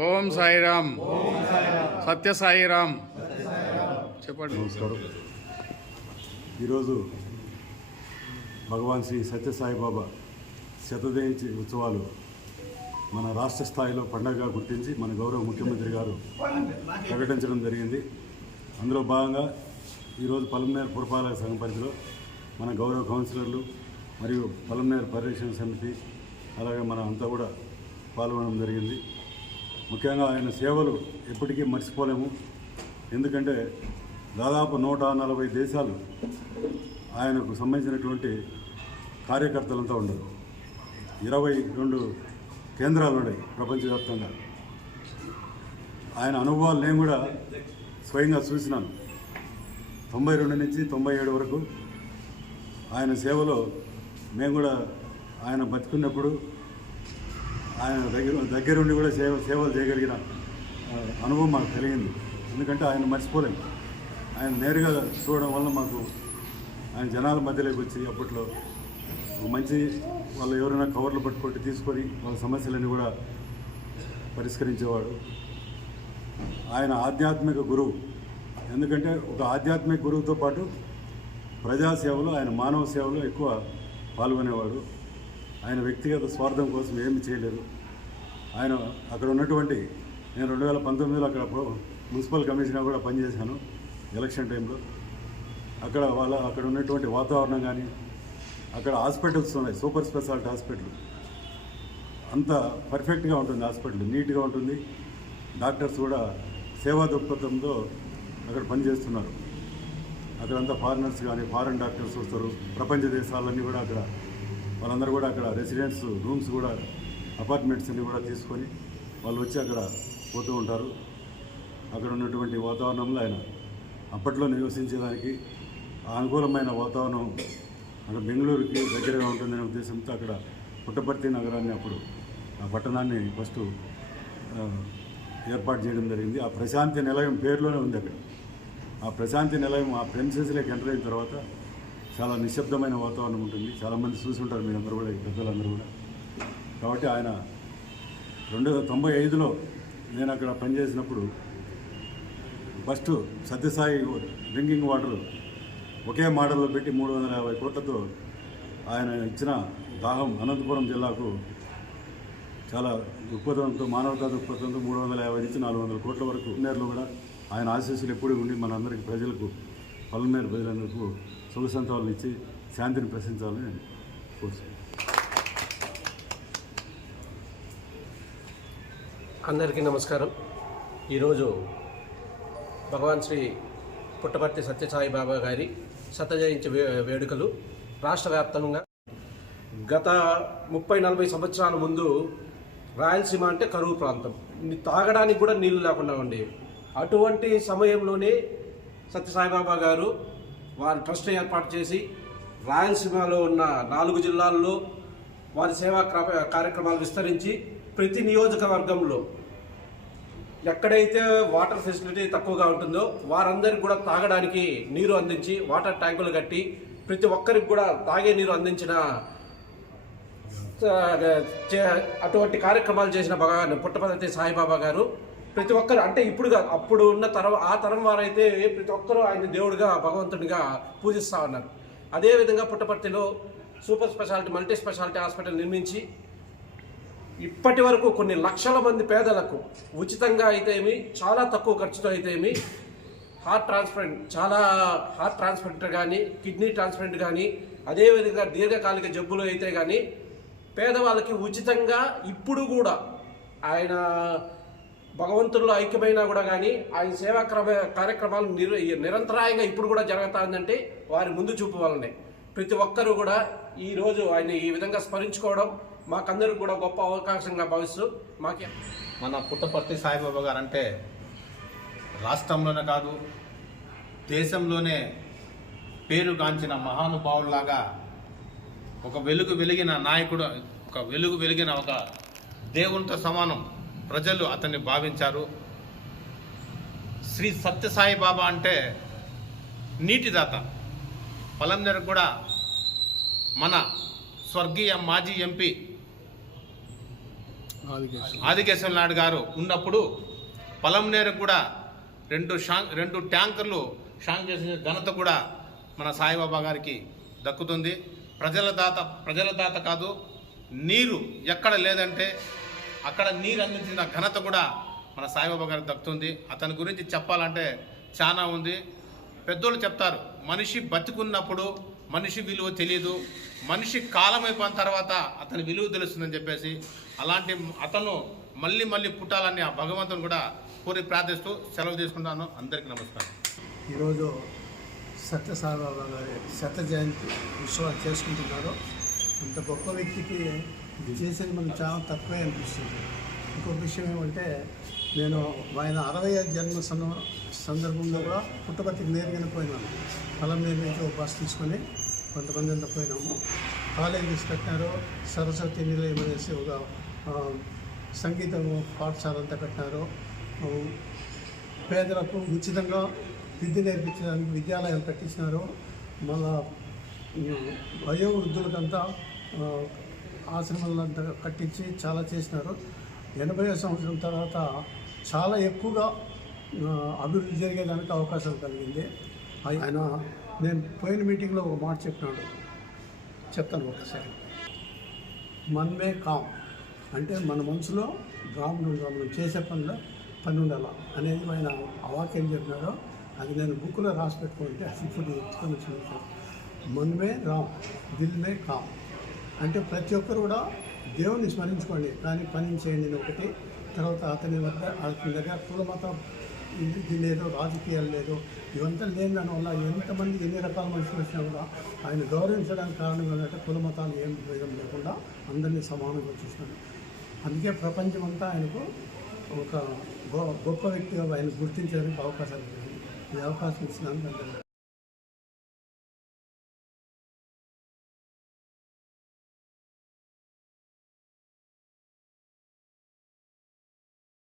ఓం సాయిరామ్. సత్య సాయిరామ్ చెప్పండి. నమస్కారం. ఈరోజు భగవాన్ శ్రీ సత్యసాయిబాబా శతజయంతి ఉత్సవాలు మన రాష్ట్ర స్థాయిలో పండగగా గుర్తించి మన గౌరవ ముఖ్యమంత్రి గారు ప్రకటించడం జరిగింది. అందులో భాగంగా ఈరోజు పలమనేరు పురపాలక సంఘం పరిధిలో మన గౌరవ కౌన్సిలర్లు మరియు పలమనేరు పరిరక్షణ సమితి అలాగే మన అంతా కూడా పాల్గొనడం జరిగింది. ముఖ్యంగా ఆయన సేవలు ఎప్పటికీ మర్చిపోలేము. ఎందుకంటే దాదాపు నూట నలభై దేశాలు ఆయనకు సంబంధించినటువంటి కార్యకర్తలంతా ఉండరు ఇరవై రెండు కేంద్రాలు ఉన్నాయి ప్రపంచవ్యాప్తంగా. ఆయన అనుభవాలు నేను కూడా స్వయంగా చూసినాను. తొంభై రెండు నుంచి తొంభై ఏడు వరకు ఆయన సేవలో మేము కూడా ఆయన బతుకున్నప్పుడు ఆయన దగ్గర దగ్గరుండి కూడా సేవ సేవలు చేయగలిగిన అనుభవం మాకు కలిగింది. ఎందుకంటే ఆయన మర్చిపోలేము ఆయన నేరుగా చూడడం వల్ల మాకు ఆయన జనాల మధ్యలోకి వచ్చి అప్పట్లో మంచి వాళ్ళు ఎవరైనా కవర్లు పట్టుకొట్టి తీసుకొని వాళ్ళ సమస్యలన్నీ కూడా పరిష్కరించేవాడు. ఆయన ఆధ్యాత్మిక గురువు. ఎందుకంటే ఒక ఆధ్యాత్మిక గురువుతో పాటు ప్రజాసేవలు ఆయన మానవ సేవలు ఎక్కువ పాల్గొనేవాడు. ఆయన వ్యక్తిగత స్వార్థం కోసం ఏమి చేయలేదు. ఆయన అక్కడ ఉన్నటువంటి నేను రెండు వేల పంతొమ్మిదిలో అక్కడ మున్సిపల్ కమిషనర్ కూడా పనిచేశాను ఎలక్షన్ టైంలో. అక్కడ వాళ్ళ అక్కడ ఉన్నటువంటి వాతావరణం కానీ అక్కడ హాస్పిటల్స్ ఉన్నాయి సూపర్ స్పెషాలిటీ హాస్పిటల్. అంత పర్ఫెక్ట్గా ఉంటుంది హాస్పిటల్ నీట్గా ఉంటుంది. డాక్టర్స్ కూడా సేవా దృక్పథంతో అక్కడ పనిచేస్తున్నారు. అక్కడంతా ఫారినర్స్ కానీ ఫారెన్ డాక్టర్స్ వస్తారు. ప్రపంచ దేశాలన్నీ కూడా అక్కడ వాళ్ళందరూ కూడా అక్కడ రెసిడెంట్స్ రూమ్స్ కూడా అపార్ట్మెంట్స్ అన్ని కూడా తీసుకొని వాళ్ళు వచ్చి అక్కడ పోతూ ఉంటారు. అక్కడ ఉన్నటువంటి వాతావరణంలో ఆయన అప్పట్లో నివసించేదానికి అనుకూలమైన వాతావరణం అక్కడ బెంగళూరుకి దగ్గరగా ఉంటుందనే ఉద్దేశంతో అక్కడ పుట్టపర్తి నగరాన్ని అప్పుడు ఆ పట్టణాన్ని ఫస్ట్ ఏర్పాటు చేయడం జరిగింది. ఆ ప్రశాంతి నిలయం పేరులోనే ఉంది అక్కడ. ఆ ప్రశాంతి నిలయం ఆ ప్రెమిసెస్లోకి ఎంటర్ అయిన తర్వాత చాలా నిశ్శబ్దమైన వాతావరణం ఉంటుంది. చాలామంది చూసి ఉంటారు మీరందరూ కూడా ఈ పెద్దలందరూ కూడా. కాబట్టి ఆయన రెండు వేల తొంభై ఐదులో నేను అక్కడ పనిచేసినప్పుడు ఫస్ట్ సత్యసాయి డ్రింకింగ్ వాటర్ ఒకే మోడల్లో పెట్టి మూడు వందల యాభై కోట్లతో ఆయన ఇచ్చిన దాహం అనంతపురం జిల్లాకు చాలా దృక్పథంతో మానవతా దృక్పథంతో మూడు వందల యాభై నుంచి నాలుగు వందల కోట్ల వరకు. నేర్లు కూడా ఆయన ఆశీస్సులు ఎప్పుడూ ఉండి మనందరికీ ప్రజలకు పల్లమేరు ప్రజలందరికీ సుఖ సంతాలను ఇచ్చి శాంతిని ప్రశ్నించాలని నేను కోరుతున్నాను అందరికీ నమస్కారం. ఈరోజు భగవాన్ శ్రీ పుట్టపర్తి సత్యసాయి బాబా గారి శతజయంతి వే వేడుకలు రాష్ట్ర వ్యాప్తంగా. గత ముప్పై నలభై సంవత్సరాల ముందు రాయలసీమ అంటే కరువు ప్రాంతం. తాగడానికి కూడా నీళ్ళు లేకుండా ఉండేవి. అటువంటి సమయంలోనే సత్యసాయిబాబా గారు వారి ట్రస్ట్ ఏర్పాటు చేసి రాయలసీమలో ఉన్న నాలుగు జిల్లాల్లో వారి సేవా కార్యక్రమాలు విస్తరించి ప్రతి నియోజకవర్గంలో ఎక్కడైతే వాటర్ ఫెసిలిటీ తక్కువగా ఉంటుందో వారందరికి కూడా తాగడానికి నీరు అందించి వాటర్ ట్యాంకులు కట్టి ప్రతి ఒక్కరికి కూడా తాగే నీరు అందించిన అటువంటి కార్యక్రమాలు చేసిన భగవాన్ పుట్టపర్తి సాయిబాబా గారు ప్రతి ఒక్కరు అంటే ఇప్పుడు కాదు, అప్పుడు ఉన్న తరం ఆ తరం వారైతే ప్రతి ఒక్కరూ ఆయన దేవుడిగా భగవంతుడిగా పూజిస్తూ ఉన్నారు. అదేవిధంగా పుట్టపర్తిలో super speciality multi speciality hospital నిర్మించి ఇప్పటి వరకు కొన్ని లక్షల మంది పేదలకు ఉచితంగా అయితే ఏమి చాలా తక్కువ ఖర్చుతో అయితే ఏమి హార్ట్ ట్రాన్స్ప్లాంట్ చాలా హార్ట్ ట్రాన్స్ప్లాంట్ కానీ కిడ్నీ ట్రాన్స్ప్లాంట్ కానీ అదేవిధంగా దీర్ఘకాలిక జబ్బులు అయితే కానీ పేదవాళ్ళకి ఉచితంగా ఇప్పుడు కూడా ఆయన భగవంతుల్లో ఐక్యమైనా కూడా కానీ ఆయన సేవా క్రమ కార్యక్రమాలు నిర నిరంతరాయంగా ఇప్పుడు కూడా జరుగుతుందంటే వారి ముందు చూపు వల్లనే. ప్రతి ఒక్కరూ కూడా ఈ రోజు ఆయన ఈ విధంగా స్మరించుకోవడం మాకందరూ కూడా గొప్ప అవకాశంగా భావిస్తూ మాకే మన పుట్టపర్తి సాయిబాబా గారు అంటే రాష్ట్రంలోనే కాదు దేశంలోనే పేరుగాంచిన మహానుభావుల్లాగా ఒక వెలుగు వెలిగిన నాయకుడు ఒక వెలుగు వెలిగిన ఒక దేవునితో సమానం. ప్రజలు అతన్ని భావించారు. శ్రీ సత్యసాయి బాబా అంటే నీటిదాత పొలంనేరు కూడా మన స్వర్గీయ మాజీ ఎంపీ ఆదికేశవ నాయుడు గారు ఉన్నప్పుడు పొలంనేరు కూడా రెండు షా రెండు ట్యాంకర్లు షాంక్ చేసిన ఘనత కూడా మన సాయిబాబా గారికి దక్కుతుంది. ప్రజల దాత ప్రజల దాత కాదు నీరు ఎక్కడ లేదంటే అక్కడ నీరు అందించిన ఘనత కూడా మన సాయిబాబా గారికి దక్కుతుంది. అతని గురించి చెప్పాలంటే చాలా ఉంది. పెద్దోళ్ళు చెప్తారు మనిషి బతికున్నప్పుడు మనిషి విలువ తెలియదు మనిషి కాలం అయిపోయిన తర్వాత అతని విలువ తెలుస్తుందని చెప్పేసి అలాంటి అతను మళ్ళీ మళ్ళీ పుట్టాలని ఆ భగవంతుని కూడా కోరి ప్రార్థిస్తూ సెలవు తీసుకుంటాను. అందరికీ నమస్కారం. ఈరోజు సత్యసాయిబాబా గారి శత జయంతి విశ్వాసం చేసుకుంటున్నారు. అంత గొప్ప వ్యక్తికి చేసేది మనకు చాలా తక్కువే అనిపిస్తుంది. ఇంకొక విషయం ఏమంటే నేను ఆయన అరవై జన్మ సంద- సందర్భంలో కూడా పుట్టపర్తికి నేరుగానే పోయినాను. పొలం నుంచి ఒక బస్సు తీసుకొని కొంతమంది అంతా పోయినాము. కాలేజీస్ కట్టినారు. సరస్వతి నిలయం అనేసి ఒక సంగీతం పాఠశాల అంతా కట్టినారు. పేదలకు ఉచితంగా విద్య నేర్పించడానికి విద్యాలయాలు కట్టించినారు. మళ్ళా వయోవృద్ధులకంతా ఆశ్రమాలంతా కట్టించి చాలా చేసినారు. ఎనభై సంవత్సరం తర్వాత చాలా ఎక్కువగా అభివృద్ధి జరిగేదానికి అవకాశం కలిగింది. ఆయన నేను పోయిన మీటింగ్లో ఒక మాట చెప్పినాడు. చెప్తాను ఒకసారి. మన్మే కామ్ అంటే మన మనసులో బ్రాహ్మణుడు ఉండాలి మనం చేసే పనిలో పని ఉండాల అనేది ఆయన అవాక్యం వాక్యం చెప్పినాడో. అది నేను బుక్లో రాసి పెట్టుకుంటే అది ఇప్పుడు ఎత్తుకొని వచ్చిన విషయం. మన్మే రామ్ దిల్మే కామ్ అంటే ప్రతి ఒక్కరు కూడా దేవుని స్మరించుకోండి. కానీ పని చేయండి ఒకటి. తర్వాత అతని వద్ద అతని దగ్గర కుల మతం ఇది లేదు రాజకీయాలు లేదు ఇవంతా లేని దానివల్ల ఎంతమంది ఎన్ని రకాల మనుషులు వచ్చినా కూడా ఆయన గౌరవించడానికి కారణం ఏంటంటే కులమతాలు ఏం భేదం లేకుండా అందరినీ సమానంగా చూస్తున్నాడు అందుకే ప్రపంచమంతా ఆయనకు ఒక గొప్ప వ్యక్తిగా ఆయన గుర్తించడానికి అవకాశాలు ఈ అవకాశం ఇచ్చినందుకు అందరికీ